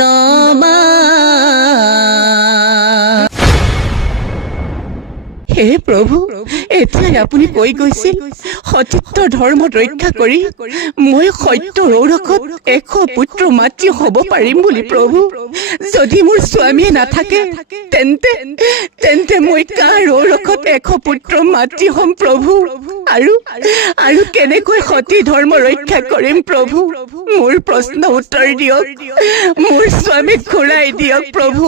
দবা হে প্ৰভু এতিয়াই আপুনি কৈ গৈছিল সতীত্ব ধৰ্ম ৰক্ষা কৰি মই সত্যৰ ঔৰসত 100 পুত্ৰ মাতৃ হ'ব পাৰিম বুলি প্ৰভু যদি মোৰ স্বামীয়ে নাথাকে তেন্তে মই কাৰ ঔৰসত 100 পুত্ৰ মাতৃ হ'ম প্ৰভু আৰু কেনেকৈ সতী ধৰ্ম ৰক্ষা কৰিম প্ৰভু মোৰ প্ৰশ্ন উত্তৰ দিয়ক মোৰ স্বামীক ঘূৰাই দিয়ক প্ৰভু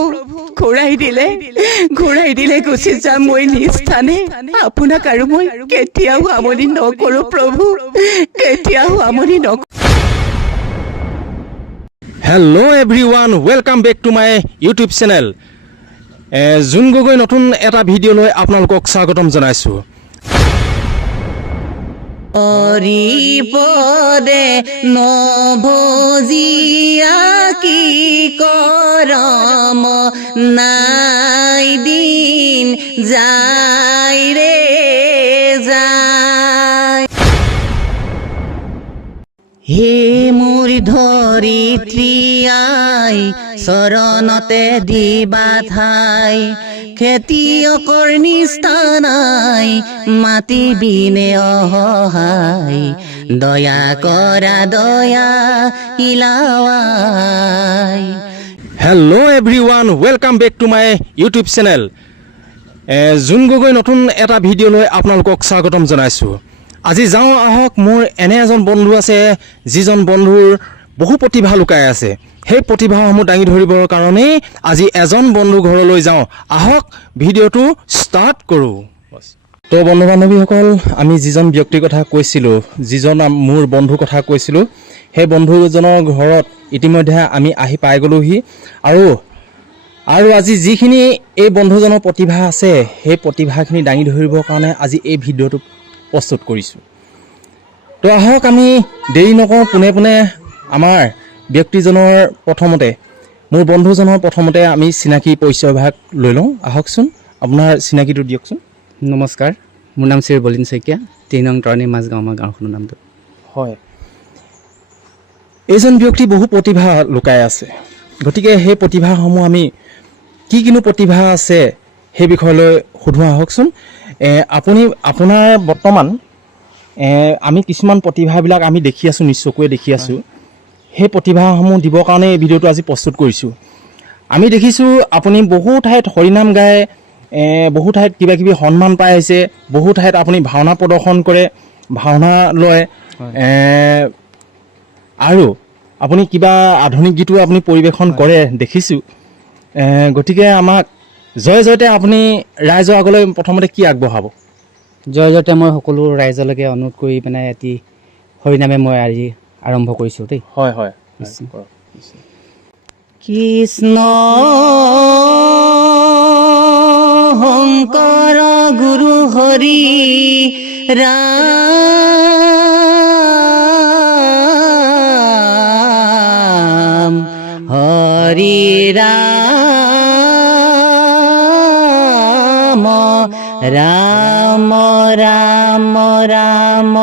ঘূৰাই দিলে গুচি যাম মই স্থানে আপোনাক আৰু মই কেতিয়াও আমনি নকৰো প্ৰভু কেতিয়াও আমনি নকৰো hello' everyone welcome back to my YouTube channel Jun Gogoi নতুন এটা ভিডিঅ' লৈ আপোনালোকক স্বাগতম জনাইছোঁ অৰিপদে নভজিয়া কি কৰম নাই দিন যায় ৰে যায় হে মোৰ ধৰিত্ৰী আই চৰণতে দিবা ঠাই খেতিয়কৰ নিস্তানাই মাটি বিনে অসহায় দয়া কৰা দয়া ইলাৱাই hello' everyone welcome back to my YouTube channel Jun Gogoi নতুন এটা ভিডিঅ' লৈ আপোনালোকক স্বাগতম জনাইছোঁ আজি যাওঁ আহক মোৰ এনে এজন বন্ধু আছে যিজন বন্ধুৰ বহু প্ৰতিভা লুকাই আছে সেই প্ৰতিভাসমূহ দাঙি ধৰিবৰ কাৰণেই আজি এজন বন্ধু ঘৰলৈ যাওঁ আহক ভিডিঅ'টো ষ্টাৰ্ট কৰোঁ তো বন্ধু বান্ধৱীসকল আমি যিজন ব্যক্তিৰ কথা কৈছিলোঁ যিজন মোৰ বন্ধুৰ কথা কৈছিলোঁ সেই বন্ধুজনৰ ঘৰত ইতিমধ্যে আমি আহি পাই গ'লোহি আৰু আজি যিখিনি এই বন্ধুজনৰ প্ৰতিভা আছে সেই প্ৰতিভাখিনি দাঙি ধৰিবৰ কাৰণে আজি এই ভিডিঅ'টো প্ৰস্তুত কৰিছোঁ তো আহক আমি দেৰি নকৰোঁ পোনে পোনে আমাৰ ব্যক্তিজনৰ প্ৰথমতে মোৰ বন্ধুজনৰ প্ৰথমতে আমি চিনাকি পৰিচয়ভাগ লৈ লওঁ আহকচোন আপোনাৰ চিনাকিটো দিয়কচোন নমস্কাৰ মোৰ নাম শ্ৰী বলিন শইকীয়া 3 নং তৰণী মাজগাঁও আমাৰ গাঁওখনৰ নামটো হয় এইজন ব্যক্তি বহু প্ৰতিভা লুকাই আছে গতিকে সেই প্ৰতিভাসমূহ আমি কিনো প্ৰতিভা আছে সেই বিষয়লৈ সুধো আহকচোন আপুনি আপোনাৰ বৰ্তমান আমি কিছুমান প্ৰতিভাবিলাক আমি দেখি আছোঁ নিশ্চয়কৈ দেখি আছোঁ সেই প্ৰতিভাসমূহ দিবৰ কাৰণে এই ভিডিঅ'টো আজি প্ৰস্তুত কৰিছোঁ আমি দেখিছোঁ আপুনি বহু ঠাইত হৰিনাম গায় বহু ঠাইত কিবা কিবি সন্মান পাই আহিছে বহু ঠাইত আপুনি ভাওনা প্ৰদৰ্শন কৰে ভাওনা লয় আৰু আপুনি কিবা আধুনিক গীতো আপুনি পৰিৱেশন কৰে দেখিছোঁ গতিকে আমাক জয় জয়তে আপুনি ৰাইজৰ আগলৈ প্ৰথমতে কি আগবঢ়াব জয় জয়তে মই সকলো ৰাইজলৈকে অনুৰোধ কৰি পিনে এটি হৰিনামে মই আজি আৰম্ভ কৰিছোঁ দেই হয় হয় কৃষ্ণ শংকৰ গুৰু হৰি ৰাম হৰি ৰাম ৰাম ৰাম ৰাম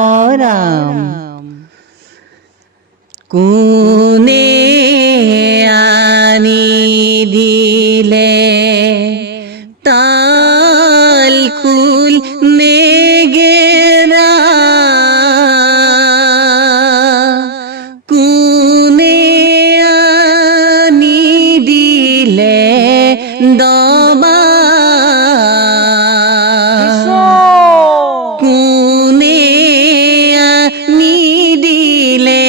ৰাম কোনে আনি দিলে তাল খুল নেগেৰা কোনে আনি দিলে দবা কোনে আনি দিলে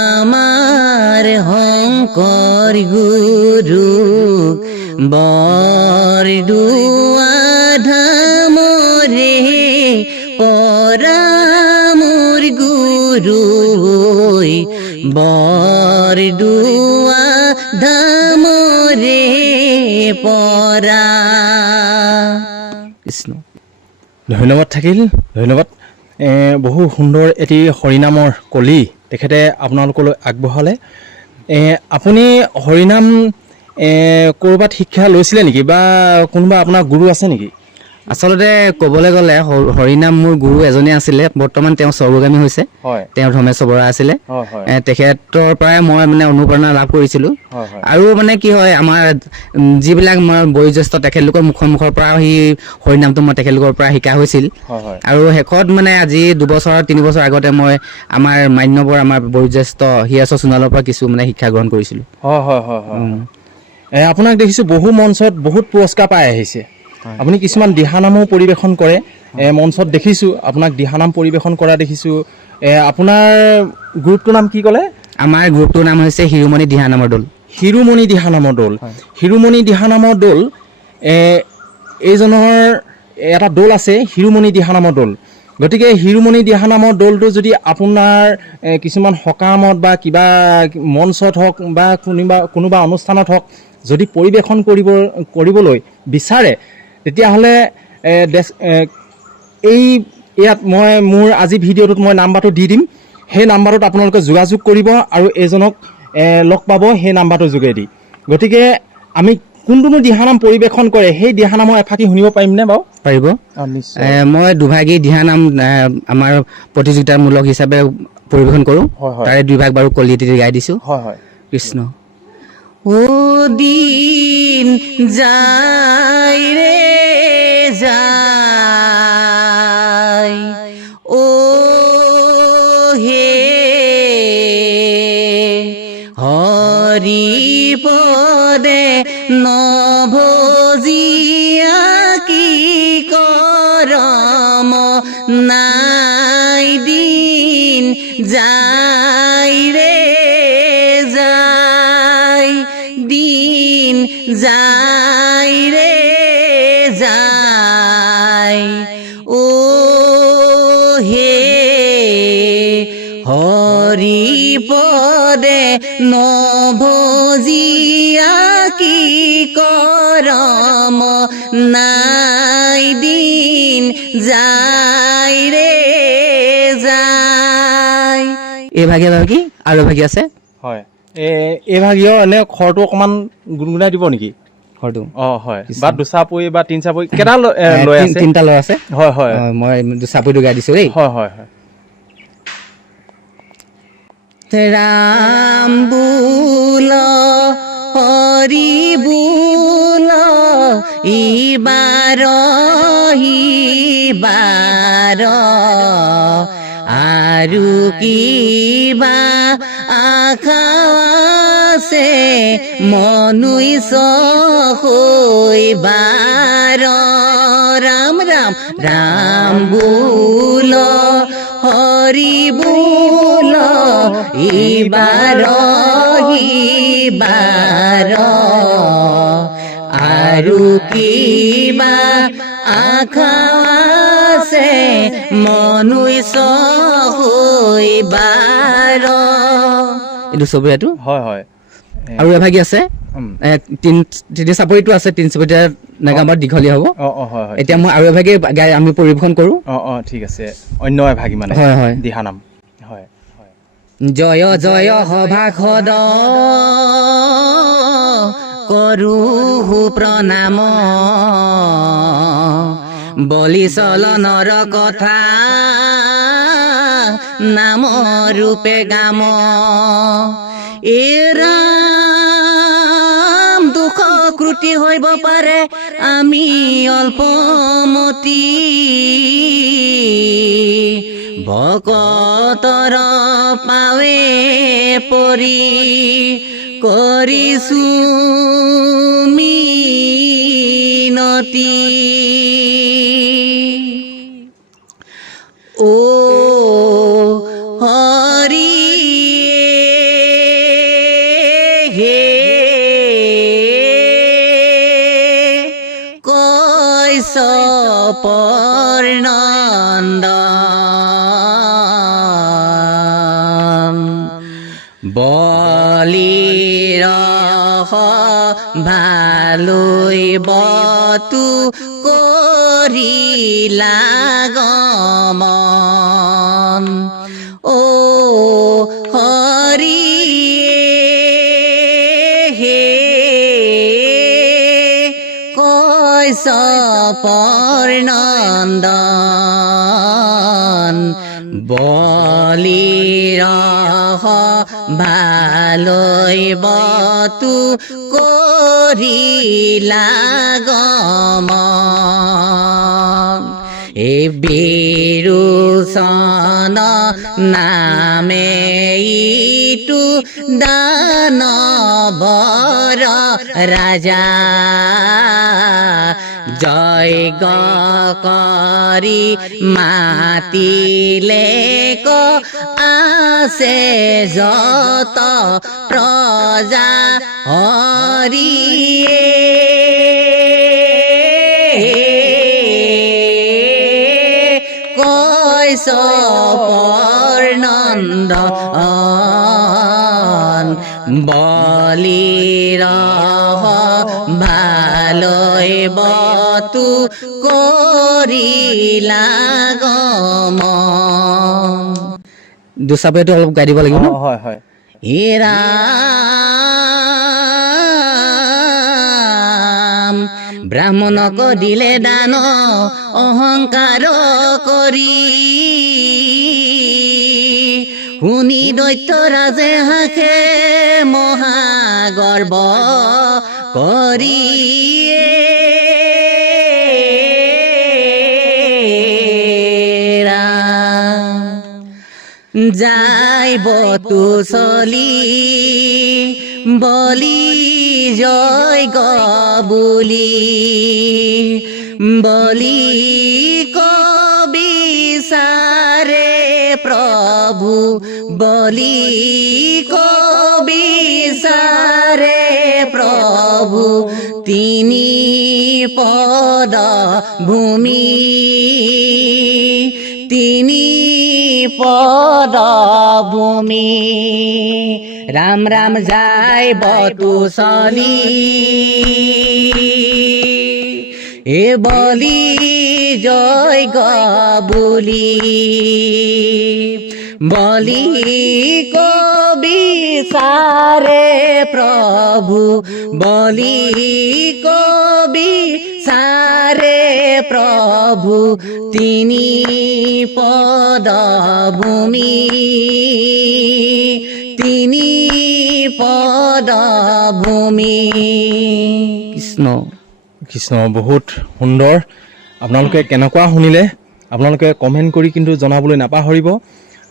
আমাৰ শংকৰ গুৰু বৰদুৱা ধামৰে পৰা মোৰ গুৰু বৰদুৱা ধামৰে পৰা কৃষ্ণ ধন্যবাদ থাকিল ধন্যবাদ বহু সুন্দৰ এটি হৰিনামৰ কলি তেখেতে আপোনালোকলৈ আগবঢ়ালে আপুনি হৰিনাম ক'ৰবাত শিক্ষা লৈছিলে নেকি বা কোনোবা আপোনাৰ গুৰু আছে নেকি আচলতে ক'বলৈ গ'লে হৰিনাম মোৰ গুৰু এজনে আছিলে, বৰ্তমান তেওঁ স্বৰ্গগামী হৈছে। হয় তেওঁ ধৰ্মেশ্বৰ বৰা আছিলে। হয় হয় তেখেতৰ পৰাই মই মানে অনুপ্ৰেৰণা লাভ কৰিছিলোঁ। হয় হয় আৰু মানে কি হয়, আমাৰ যিবিলাক আমাৰ বয়োজ্যেষ্ঠ তেখেতলোকৰ মুখৰ পৰা সেই হৰিনামটো মই তেখেতলোকৰ পৰা শিকা হৈছিল। হয় হয় আৰু শেষত মানে আজি 2-3 বছৰ আগতে মই আমাৰ মান্যবৰ আমাৰ বয়োজ্যেষ্ঠ হিয়াছ সোণোৱালৰ পৰা কিছু মানে শিক্ষা গ্ৰহণ কৰিছিলোঁ। হয় হয় হয় হয় আপোনাক দেখিছোঁ বহু মঞ্চত বহুত পুৰস্কাৰ পাই আহিছে। আপুনি কিছুমান দিহানামো পৰিৱেশন কৰে। মঞ্চত দেখিছোঁ আপোনাক দিহানাম পৰিৱেশন কৰা দেখিছোঁ। আপোনাৰ গ্ৰুপটোৰ নাম কি ক'লে? আমাৰ গ্ৰুপটোৰ নাম হৈছে শিৰোমণি দিহানামৰ দল। শিৰোমণি দিহানামৰ দল। শিৰোমণি দিহানামৰ দল, এইজনৰ এটা দল আছে শিৰোমণি দিহানামৰ দল। গতিকে শিৰোমণি দিহানামৰ দলটো যদি আপোনাৰ কিছুমান সকামত বা কিবা মঞ্চত হওক বা কোনোবা অনুষ্ঠানত হওক যদি পৰিৱেশন কৰিবলৈ বিচাৰে, তেতিয়াহ'লে ইয়াত মই মোৰ আজি ভিডিঅ'টোত মই নাম্বাৰটো দি দিম। সেই নাম্বাৰটোত আপোনালোকে যোগাযোগ কৰিব আৰু এজনক লগ পাব সেই নাম্বাৰটোৰ যোগেদি। গতিকে আমি কোনটোনো দিহানাম পৰিৱেশন কৰে সেই দিহানামৰ এফাকি শুনিব পাৰিমনে বাৰু? পাৰিব। মই দুভাগী দিহানাম আমাৰ প্ৰতিযোগিতামূলক হিচাপে পৰিৱেশন কৰোঁ। তাৰে 2 ভাগ বাৰু কলিয়াতি গাই দিছোঁ। হয় হয়। কৃষ্ণ। ও দিন যায় রে যায়, ও হে হরি পদে নভজিয়া কি করম নাই, দিন যায় রে যায়, দিন যায় রে যায়, ও হে হরি পদে নভজিয়া কি করম নাই, দিন যায় রে যায়। এই ভাগে কি আৰু ভাগি আছে? হয়, এই ভাগিও এনে খৰটো অকণমান গুণগুণাই দিব নেকি? ঘৰটো হয়, বা দুচাপৰি বা তিন চাপৰি কেইটা লৈ আছে? 3টা লৈ আছে। হয় হয় মই চাপৰিটো গাই দিছোঁ দেই। হয় হয় হয়। রাম বুল হরি বুল ইবার ইবার, আরু কিবা আশা আছে মনুষ্য হইবার। রাম রাম রাম বুল হরি বুল ইবার ইবার, আরু কিবা আশা আছে মনুষ্য হইবার। এইটো চবৰীয়াটো। হয় হয়। আৰু এভাগি আছে, 3 চাপৰিটো আছে। 3 চাপৰিটা নাগামৰ দীঘলীয়া হ'ব। হয় হয়। এতিয়া মই আৰু এভাগে গাই আমি পৰিৱেশন কৰোঁ। ঠিক আছে। অন্য এভাগি মানে হয় হয় দিহানাম। হয় হয়। জয় জয় সভাসদ কৰোঁ প্ৰণাম, বলি চলনৰ কথা নাম ৰূপে গাম, এৰাম দুখ ক্ৰুটি হইব পাৰে আমি অল্পমতি, ভকতৰ পাৱে পৰি কৰিছোঁ মিনতি। ও হৰি হে কৈশপৰ নন্দন, বলিৰ ভালৈ বতু কৰিলা গমন, ও হৰি হে কৈশ পৰনন্দন বলিৰ ভালৈ বতু কৰিলা গমন এই বিৰোচন নামে ইটো দানৱৰ ৰাজা জয় কৰি মাতিলে ক আছে যত প্ৰজা হৰিয়ে কৈছ পৰনন্দন বলিৰ ভালৈ বতু কৰিলা গমন দুচাপেটো অলপ গাই দিব লাগিব হয় হয় ৰাম ব্ৰাহ্মণক দিলে দান অহংকাৰ কৰি শুনি দৈত্য ৰাজে হাসে মহাগৰ্ব কৰি যাই বতু চলি বলি জয় বুলি বলি কবিচাৰে প্ৰভু বলি কবিচাৰে প্ৰভু তিনি পদ ভূমি তিনি পদ ভূমি ৰাম ৰাম যায় বতু চলি এ বলি জয় বুলি বলি কবিচাৰে প্ৰভু বলি কবিচাৰে প্ৰভু তিনি পদ ভূমি তিনি পদ ভূমি কৃষ্ণ কৃষ্ণ বহুত সুন্দৰ আপোনালোকে কেনেকুৱা শুনিলে আপোনালোকে কমেণ্ট কৰি কিন্তু জনাবলৈ নাপাহৰিব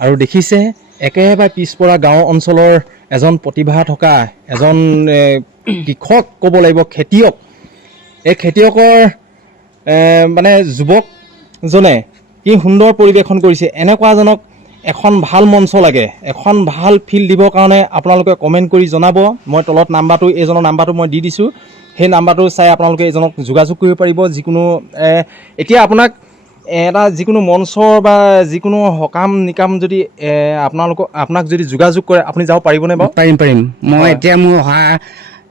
আৰু দেখিছে একেবাৰে পিছপৰা গাঁও অঞ্চলৰ এজন প্ৰতিভা থকা এজন কৃষক ক'ব লাগিব খেতিয়ক এই খেতিয়কৰ মানে যুৱকজনে কি সুন্দৰ পৰিৱেশন কৰিছে এনেকুৱাজনক এখন ভাল মঞ্চ লাগে এখন ভাল ফিল্ড দিবৰ কাৰণে আপোনালোকে কমেণ্ট কৰি জনাব মই তলত নাম্বাৰটো এইজনৰ নাম্বাৰটো মই দি দিছোঁ সেই নাম্বাৰটো চাই আপোনালোকে এইজনক যোগাযোগ কৰিব পাৰিব যিকোনো এতিয়া আপোনাক এটা যিকোনো মঞ্চৰ বা যিকোনো সকাম নিকাম যদি আপোনাক যদি যোগাযোগ কৰে আপুনি যাব পাৰিবনে বাৰু পাৰিম মই এতিয়া মোৰ অহা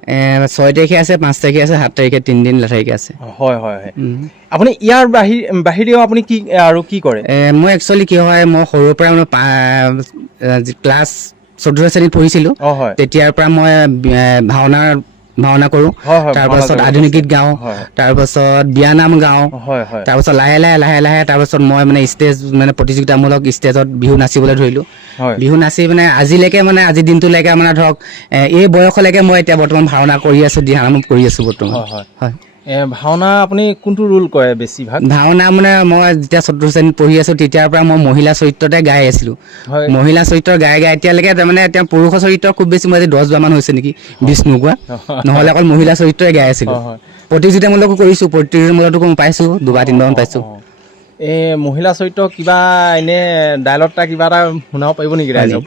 6 তাৰিখে আছে 5 তাৰিখে আছে 7 তাৰিখে 3 দিন তাৰিখে আছে হয় হয় আপুনি ইয়াৰ বাহিৰেও আপুনি কি আৰু কি কৰে মই একচুৱেলি কি হয় মই সৰুৰ পৰা মানে ক্লাছ 14 শ্ৰেণীত পঢ়িছিলোঁ তেতিয়াৰ পৰা মই ভাওনা কৰোঁ তাৰপাছত আধুনিক গীত গাওঁ তাৰপাছত বিয়ানাম গাওঁ তাৰপাছত লাহে লাহে তাৰপাছত মই মানে ষ্টেজ মানে প্ৰতিযোগিতামূলক ষ্টেজত বিহু নাচিবলৈ ধৰিলোঁ বিহু নাচি মানে আজিলৈকে মানে আজিৰ দিনটোলৈকে মানে ধৰক এই বয়সলৈকে মই এতিয়া বৰ্তমান ভাওনা কৰি আছোঁ দিহানাম কৰি আছোঁ বৰ্তমান হয় ভাওনা আপুনি কোনটো ৰোল কৰে বেছিভাগ ভাওনা মানে মই যেতিয়া 14 শ্ৰেণীত পঢ়ি আছোঁ তেতিয়াৰ পৰা মই মহিলা চৰিত্ৰতে গাই আছিলোঁ মহিলা চৰিত্ৰ গাই এতিয়ালৈকে তাৰমানে এতিয়া পুৰুষৰ চৰিত্ৰ খুব বেছি মই আজি 10 বাৰমান হৈছে নেকি বিষ্ণু কোৱা নহ'লে অকল মহিলা চৰিত্ৰই গাই আছিলোঁ প্ৰতিযোগিতামূলকো কৰিছোঁ প্ৰতিযোগিতামূলকো পাইছোঁ 2-3বাৰমান পাইছোঁ এই মহিলা চৰিত্ৰ কিবা এনে ডায়লগ এটা কিবা এটা শুনাব পাৰিব নেকি ৰাইজক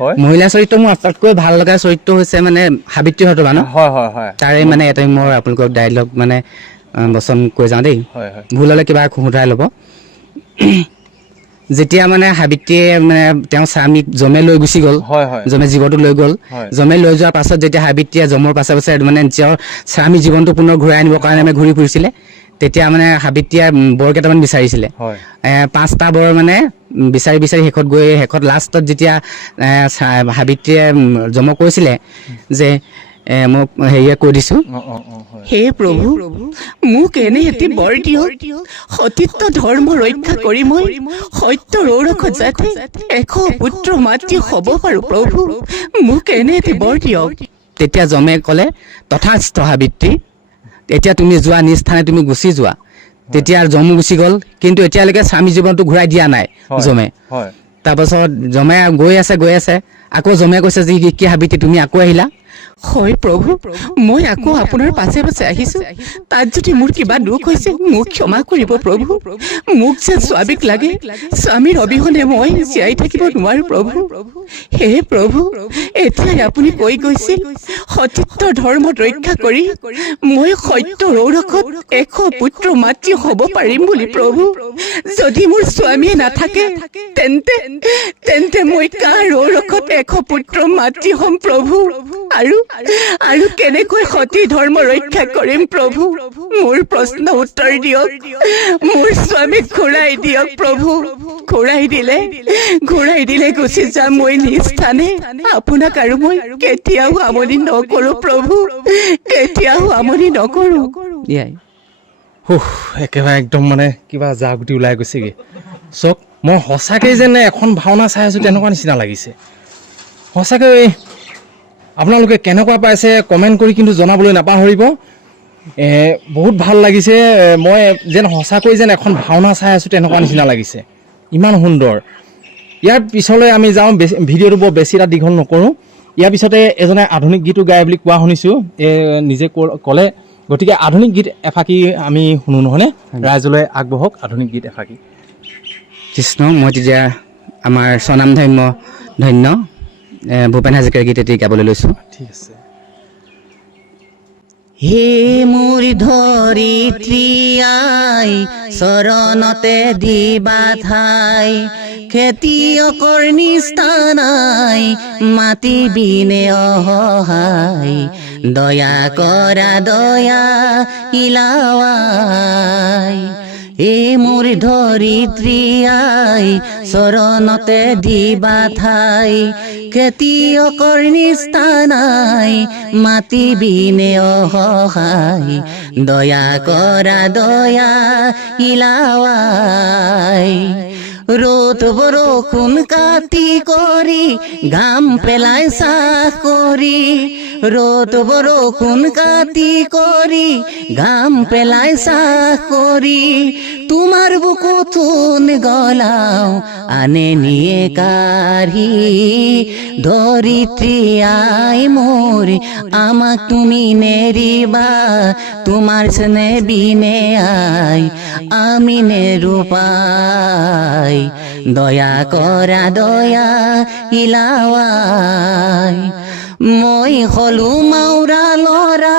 হয় মহিলা চৰিত্ৰ মোৰ আটাইতকৈ ভাল লগা চৰিত্ৰ হৈছে মানে সাবিত্ৰী হতবা ন হয় তাৰে মানে এটা মোৰ আপোনালোকক ডায়লগ মানে বচন কৈ যাওঁ দেই ভুল হ'লে কিবা শুধাই ল'ব যেতিয়া মানে সাবিত্ৰীয়ে মানে তেওঁ স্বামীক যমে লৈ গুচি গ'ল যমে জীৱনটো লৈ গ'ল যমে লৈ যোৱাৰ পাছত যেতিয়া সাবিত্ৰীয়ে যমৰ পাছে পাছে মানে নিজৰ স্বামী জীৱনটো পুনৰ ঘূৰাই আনিবৰ কাৰণে মানে ঘূৰি ফুৰিছিলে তেতিয়া মানে সাবিত্ৰীয়ে বৰ কেইটামান বিচাৰিছিলে 5টা বৰ মানে বিচাৰি শেষত লাষ্টত যেতিয়া সাবিত্ৰীয়ে যমক কৈছিলে যে মোক হেৰিয়ে কৈ দিছোঁ। হে প্ৰভু মোক এনে এটি বৰ দিয়ক সতীত্ব ধৰ্ম ৰক্ষা কৰি মই সত্যৰ ঔৰসত যাতে 100 পুত্ৰ মাতৃ হ'ব পাৰোঁ প্ৰভু মোক এনে এটি বৰ দিয়ক। তেতিয়া যমে ক'লে তথাস্থ সাবিত্ৰী, এতিয়া তুমি যোৱা নিজ স্থানে তুমি গুচি যোৱা। তেতিয়া যমো গুচি গ'ল, কিন্তু এতিয়ালৈকে স্বামী জীৱনটো ঘূৰাই দিয়া নাই যমে। তাৰপাছত যমে গৈ আছে আকৌ যমে কৈছে যে কি সাবিত্ৰী তুমি আকৌ আহিলা? হয় প্ৰভু মই আকৌ আপোনাৰ পাছে পাছে আহিছোঁ। তাত যদি মোৰ কিবা দুখ হৈছে মোক ক্ষমা কৰিব প্ৰভু। মোক যে স্বামীক লাগে, স্বামীৰ অবিহনে মই জীয়াই থাকিব নোৱাৰো প্ৰভু। হে প্ৰভু এতিয়াই আপুনি কৈ গৈছিল সতীত্ব ধৰ্মত ৰক্ষা কৰি মই সত্যৰ ঔৰসত 100 পুত্ৰ মাতৃ হ'ব পাৰিম বুলি প্ৰভু। যদি মোৰ স্বামীয়ে নাথাকে তেন্তে মই কাৰ ঔৰসত 100 পুত্ৰ মাতৃ হ'ম প্ৰভু? আৰু কেনেকৈ সতী ধৰ্ম ৰক্ষা কৰিম প্ৰভু? মোৰ প্ৰশ্ন উত্তৰ দিয়ক। মোৰ স্বামীক ঘূৰাই দিয়ক প্ৰভু। ঘূৰাই দিলে গুচি যাম মই নিজ স্থানে। আপোনাক আৰু মই কেতিয়াও আমনি নকৰোঁ প্ৰভু, কেতিয়াও আমনি নকৰোঁ। একেবাৰে একদম মানে কিবা জাগুটি ওলাই গৈছেগৈ। চাওক মই সঁচাকৈ যেন এখন ভাওনা চাই আছোঁ তেনেকুৱা নিচিনা লাগিছে। সঁচাকৈ আপোনালোকে কেনেকুৱা পাইছে কমেণ্ট কৰি কিন্তু জনাবলৈ নাপাহৰিব। বহুত ভাল লাগিছে, মই যেন সঁচাকৈ যেন এখন ভাওনা চাই আছোঁ তেনেকুৱা নিচিনা লাগিছে, ইমান সুন্দৰ। ইয়াৰ পিছলৈ আমি যাওঁ, ভিডিঅ'টো বৰ বেছি এটা দীঘল নকৰোঁ। ইয়াৰ পিছতে এজনে আধুনিক গীতো গায় বুলি কোৱা শুনিছোঁ, নিজে ক'লে। গতিকে আধুনিক গীত এফাকি আমি শুনো নহয়নে? ৰাইজলৈ আগবঢ়ক আধুনিক গীত এফাকি। কৃষ্ণ, মই তেতিয়া আমাৰ স্বনাম ধন্য ভূপেন হাজৰিকাৰ গীত এটি গাবলৈ লৈছোঁ। ঠিক আছে। হে মোৰ ধৰিত্ৰী আই চৰণতে দিবা ঠাই, খেতিয়কৰ নিস্তানাই মাটি বিনে অসহায়, দয়া কৰা দয়া ইলাৱাই। এ মোৰ ধৰিত্ৰী আই চৰণতে দিবা ঠাই, খেতিয়কৰ নিস্তানাই মাটি বিনে অসহায়, দয়া কৰা দয়া ইলাৱাই। ৰ'দ বৰষুণ কাটি কৰি ঘাম পেলাই চাহ কৰি, ৰ'দ বৰষুণ কাটি কৰি ঘাম পেলাই চাহ কৰি, তোমাৰ বুকুথোন গলাও আনে নিয়ে কাঢ়ি, ধৰিত্ৰী আই মোৰ আমাক তুমি নেৰিবা, তোমাৰ স্নেহ বিনে আই আমি নেৰো পাই, দয়া কৰা দয়া ইলাৱাই। মই হলো মাউৰা ল'ৰা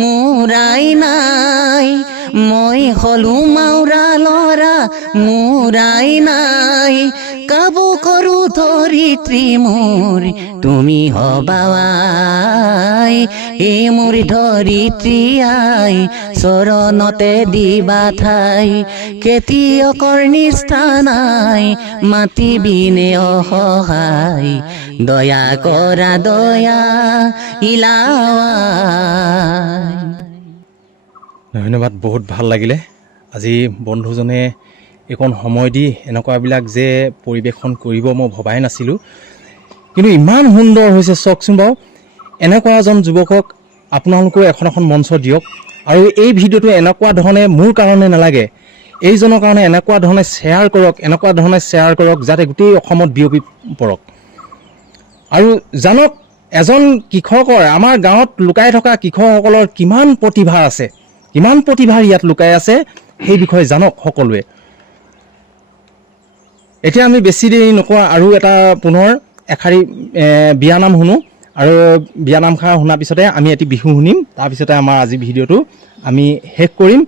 মোৰাই নাই, মই হলো মাউৰা ল'ৰা মোৰাই নাই, কাবু কৰো ধৰিত্ৰী মোৰ তুমি হবাই। এ মোৰ ধৰিত্ৰী আই চৰণতে দিবা ঠাই, খেতিয়কৰ নিস্তানাই মাটি বিনে অসহায়, দয়া কৰা দয়া ইলাৱাই। ধন্যবাদ, বহুত ভাল লাগিলে। আজি বন্ধুজনে এইকণ সময় দি এনেকুৱাবিলাক যে পৰিৱেশন কৰিব মই ভবাই নাছিলোঁ, কিন্তু ইমান সুন্দৰ হৈছে। চাওকচোন বাৰু, এনেকুৱা এজন যুৱকক আপোনালোকেও এখন মঞ্চ দিয়ক, আৰু এই ভিডিঅ'টো এনেকুৱা ধৰণে মোৰ কাৰণে নালাগে, এইজনৰ কাৰণে এনেকুৱা ধৰণে শ্বেয়াৰ কৰক যাতে গোটেই অসমত বিয়পি পৰক। আৰু জানক এজন কৃষকৰ, আমাৰ গাঁৱত লুকাই থকা কৃষকসকলৰ কিমান প্ৰতিভা আছে, কিমান প্ৰতিভা ইয়াত লুকাই আছে, সেই বিষয়ে জানক সকলোৱে। এতিয়া আমি বেছি দেৰি নকৰা, আৰু এটা পুনৰ এষাৰি বিয়ানাম শুনো, আৰু বিয়ানামষাৰ শুনাৰ পিছতে আমি এটি বিহু শুনিম। তাৰপিছতে আমাৰ আজি ভিডিঅ'টো আমি শেষ কৰিম।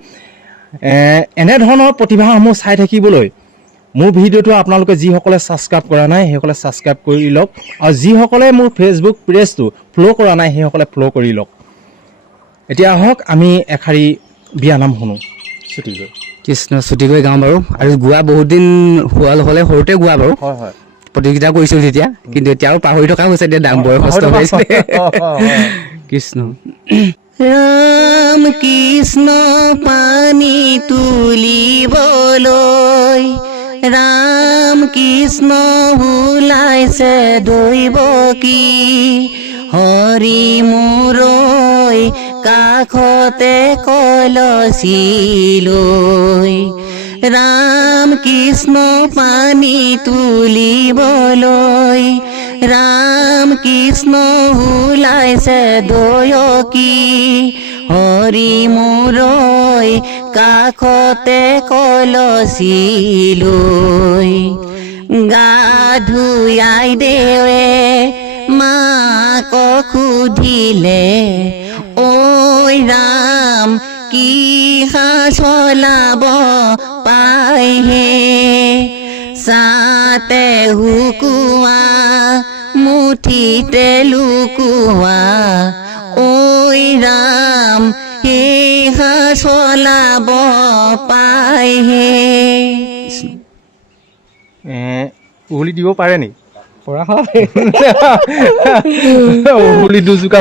এনেধৰণৰ প্ৰতিভাসমূহ চাই থাকিবলৈ মোৰ ভিডিঅ'টো আপোনালোকে যিসকলে ছাবস্ক্ৰাইব কৰা নাই সেইসকলে ছাবস্ক্ৰাইব কৰি লওক, আৰু যিসকলে মোৰ ফেচবুক পেজটো ফ'ল' কৰা নাই সেইসকলে ফ'ল' কৰি লওক। এতিয়া আহক আমি এষাৰি বিয়ানাম শুনো ছুটিকৈ। কৃষ্ণ, ছুটিকৈ গাওঁ বাৰু, আৰু গোৱা বহুত দিন হ'লে সৰুতে গোৱা বাৰু, হয় প্ৰতিযোগিতা কৰিছিলোঁ তেতিয়া, কিন্তু এতিয়াও পাহৰি থকা হৈছে, এতিয়া বয়সস্থ হৈছে। কৃষ্ণ ৰাম কৃষ্ণ পানী তুলিবলৈ ৰাম কৃষ্ণ ওলাইছে দৈৱকী হৰি মূৰৈ কাষতে কলচি লৈ ৰাম কৃষ্ণ পানী তুলিবলৈ ৰাম কৃষ্ণ ওলাইছে দৈৱকী হৰি মূৰৈ কাষতে কলচি লৈ গা ধুয়াই দেৱে মাকক সুধিলে ঐ ৰাম কি চলাব পাইহে চাতে হুকুৱা মুঠিতে লুকুৱা ঐ ৰাম সেহা চলাব পাইহে উঘলি দিব পাৰে নি পৰা হয় উঘলি দুজোকা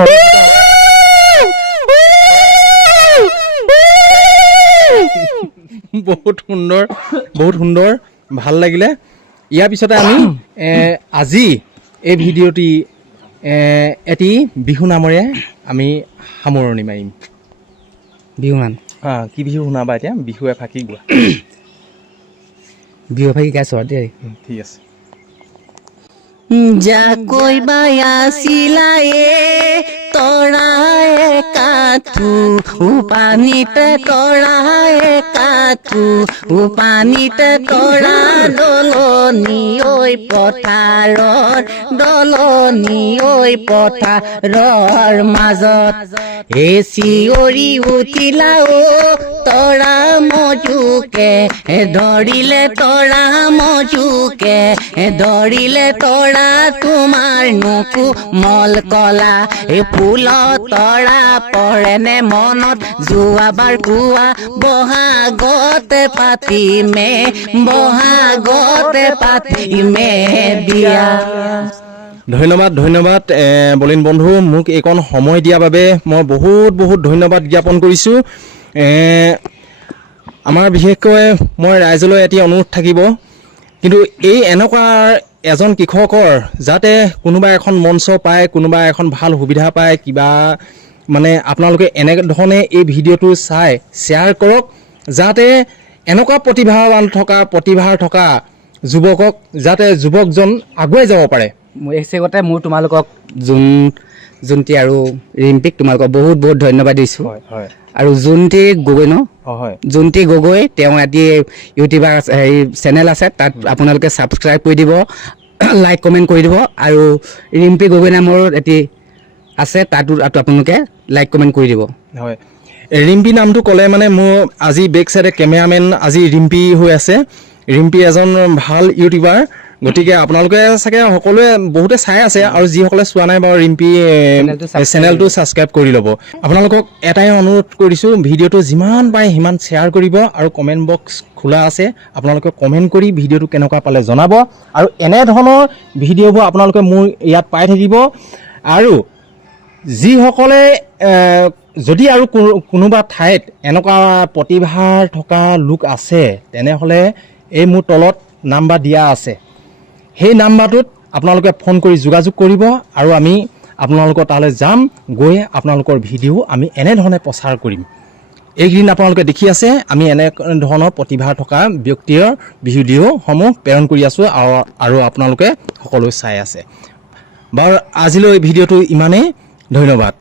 বহুত সুন্দৰ ভাল লাগিলে ইয়াৰ পিছতে আমি আজি এই ভিডিঅ'টি এটি বিহু নামেৰে আমি সামৰণি মাৰিম বিহুমান কি বিহু শুনাবা এতিয়া বিহু এফাকি গোৱা বিহু এফাকি গাইছোঁ আৰু দেই ঠিক আছে যাকৈ বাই আছিলা তৰাই কাঠু পানীতে তৰাই কাঠু পানীতে তৰা দলনি ঐ পথাৰৰ দলনি ঐ পথাৰৰ মাজত চিঞৰি উঠিলা তৰা মজুকে ধৰিলে তৰা মজুকে ধৰিলে তৰা তোমাৰ নুকু মল কলা ফুলত তৰা পৰেনে মনত যোৱাবাৰ কোৱা বহাগতে পাতিমে বিয়া ধন্যবাদ বলিন বন্ধু মোক এইকণ সময় দিয়াৰ বাবে মই বহুত ধন্যবাদ জ্ঞাপন কৰিছোঁ আমাৰ বিশেষকৈ মই ৰাইজলৈ এটি অনুৰোধ থাকিব কিন্তু এই এনেকুৱা এজন কৃষকৰ যাতে কোনোবা এখন মঞ্চ পায় কোনোবা এখন ভাল সুবিধা পায় কিবা মানে আপোনালোকে এনেধৰণে এই ভিডিঅ'টো চাই শ্বেয়াৰ কৰক যাতে এনেকুৱা প্ৰতিভাৰ থকা যুৱকক যাতে যুৱকজন আগুৱাই যাব পাৰে এই চেগতে মোৰ তোমালোকক জোনটি আৰু ৰিম্পিক তোমালোকক বহুত ধন্যবাদ দিছোঁ আৰু জোনটি গগৈ জোনটি গগৈ তেওঁ এটি ইউটিউবাৰ হেৰি চেনেল আছে তাত আপোনালোকে ছাবস্ক্ৰাইব কৰি দিব লাইক কমেণ্ট কৰি দিব আৰু ৰিম্পি গগৈ নামৰ এটি আছে তাতো আপোনালোকে লাইক কমেণ্ট কৰি দিব হয় ৰিম্পি নামটো ক'লে মানে মোৰ আজি বেক চাইডে কেমেৰামেন আজি ৰিম্পি হৈ আছে ৰিম্পি এজন ভাল ইউটিউবাৰ গতিকে আপোনালোকে চাগে সকলোৱে বহুতে চাই আছে আৰু যিসকলে চোৱা নাই বাৰু ৰিম্পি চেনেলটো ছাবস্ক্ৰাইব কৰি ল'ব আপোনালোকক এটাই অনুৰোধ কৰিছোঁ ভিডিঅ'টো যিমান পাৰে সিমান শ্বেয়াৰ কৰিব আৰু কমেণ্ট বক্স খোলা আছে আপোনালোকে কমেণ্ট কৰি ভিডিঅ'টো কেনেকুৱা পালে জনাব আৰু এনেধৰণৰ ভিডিঅ'বোৰ আপোনালোকে মোৰ ইয়াত পাই থাকিব আৰু যিসকলে যদি আৰু কোনোবা ঠাইত এনেকুৱা প্ৰতিভাৰ থকা লোক আছে তেনেহ'লে এই মোৰ তলত নাম্বাৰ দিয়া আছে সেই নাম্বাৰটোত আপোনালোকে ফোন কৰি যোগাযোগ কৰিব আৰু আমি আপোনালোকৰ তালৈ যাম গৈ আপোনালোকৰ ভিডিঅ' আমি এনেধৰণে প্ৰচাৰ কৰিম এইকেইদিন আপোনালোকে দেখি আছে আমি এনেধৰণৰ প্ৰতিভা থকা ব্যক্তিৰ ভিডিঅ'সমূহ প্ৰেৰণ কৰি আছোঁ আৰু আপোনালোকে সকলো চাই আছে বাৰু আজিলৈ ভিডিঅ'টো ইমানেই ধন্যবাদ